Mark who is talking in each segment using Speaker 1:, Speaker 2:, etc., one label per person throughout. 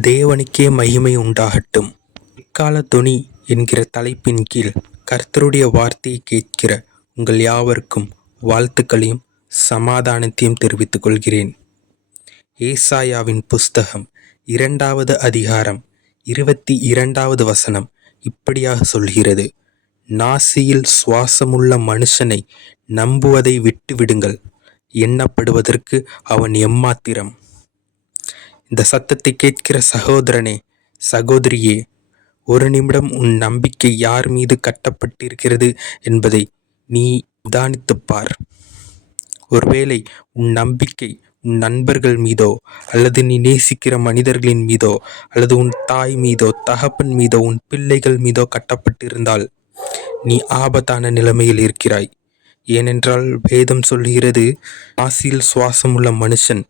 Speaker 1: தேவனுக்கே மகிமை உண்டாகட்டும். இக்கால தொனி என்கிற தலைப்பின் கீழ் கர்த்தருடைய வார்த்தையை கேட்கிற உங்கள் யாவருக்கும் வாழ்த்துக்களையும் சமாதானத்தையும் தெரிவித்துக் கொள்கிறேன். ஏசாயாவின் புஸ்தகம் இரண்டாவது அதிகாரம் இருபத்தி இரண்டாவது வசனம் இப்படியாக சொல்கிறது. நாசியில் சுவாசமுள்ள மனுஷனை நம்புவதை விட்டுவிடுங்கள். எண்ணப்படுவதற்கு அவன் எம்மாத்திரம்? இந்த சத்தத்தை கேட்கிற சகோதரனே சகோதரியே ஒரு நிமிடம் உன் நம்பிக்கை யார் மீது கட்டப்பட்டிருக்கிறது என்பதை நீ நிதானித்துப்பார் ஒருவேளை உன் நம்பிக்கை உன் நண்பர்கள் மீதோ அல்லது நீ நேசிக்கிற மனிதர்களின் மீதோ அல்லது உன் தாய் மீதோ தகப்பன் மீதோ உன் பிள்ளைகள் மீதோ கட்டப்பட்டிருந்தால் நீ ஆபத்தான நிலைமையில் இருக்கிறாய். ஏனென்றால் வேதம் சொல்கிறது ஆசியில் சுவாசமுள்ள மனுஷன்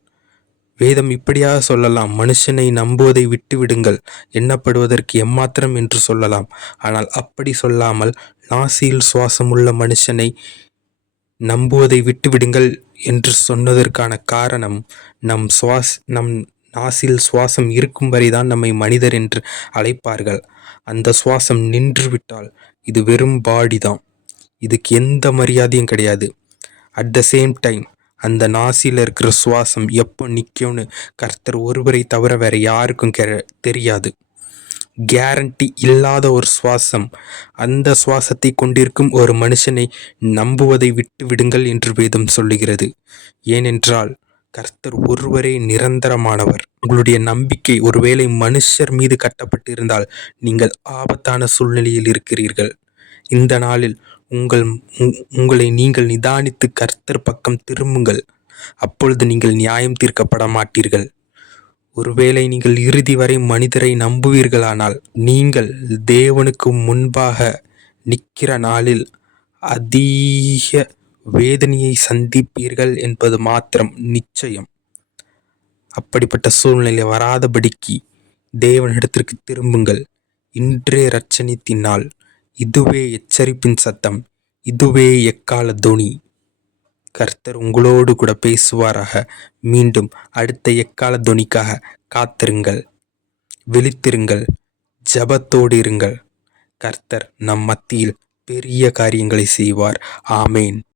Speaker 1: வேதம் இப்படியாக சொல்லலாம்? மனுஷனை நம்புவதை விட்டுவிடுங்கள். எண்ணப்படுவதற்கு எம்மாத்திரம் என்று சொல்லலாம். ஆனால் அப்படி சொல்லாமல் நாசியில் சுவாசமுள்ள மனுஷனை நம்புவதை விட்டுவிடுங்கள் என்று சொன்னதற்கான காரணம் நம் சுவாஸ் நம் நாசில் சுவாசம் இருக்கும் வரைதான் நம்மை மனிதர் என்று அழைப்பார்கள். அந்த சுவாசம் நின்று விட்டால் இது வெறும் பாடி தான் இதுக்கு எந்த மரியாதையும் கிடையாது. அட் த சேம் டைம் அந்த நாசியில் இருக்கிற சுவாசம் எப்போ நிற்கும்னு கர்த்தர் ஒருவரை தவிர வேற யாருக்கும் கெ தெரியாது. கேரண்டி இல்லாத ஒரு சுவாசம். அந்த சுவாசத்தை கொண்டிருக்கும் ஒரு மனுஷனை நம்புவதை விட்டு விடுங்கள் என்று வேதம் சொல்லுகிறது. ஏனென்றால் கர்த்தர் ஒருவரே நிரந்தரமானவர். உங்களுடைய நம்பிக்கை ஒருவேளை மனுஷர் மீது கட்டப்பட்டிருந்தால் நீங்கள் ஆபத்தான சூழ்நிலையில் இருக்கிறீர்கள். இந்த நாளில் உங்கள் உங்களை நீங்கள் நிதானித்து கர்த்தர் பக்கம் திரும்புங்கள். அப்பொழுது நீங்கள் நியாயம் தீர்க்கப்பட மாட்டீர்கள். ஒருவேளை நீங்கள் இறுதி வரை மனிதரை நம்புவீர்களானால் நீங்கள் தேவனுக்கு முன்பாக நிற்கிற நாளில் அதிக வேதனையை சந்திப்பீர்கள் என்பது மாத்திரம் நிச்சயம். அப்படிப்பட்ட சூழ்நிலை வராதபடிக்கு தேவனிடத்திற்கு திரும்புங்கள். இன்றே ரட்சணித்தின் இதுவே எச்சரிப்பின் சத்தம் இதுவே எக்கால துணி. கர்த்தர் உங்களோடு கூட பேசுவாராக. மீண்டும் அடுத்த எக்கால துணிக்காக காத்திருங்கள் விழித்திருங்கள் ஜபத்தோடு இருங்கள். கர்த்தர் நம் மத்தியில் பெரிய காரியங்களை செய்வார். ஆமேன்.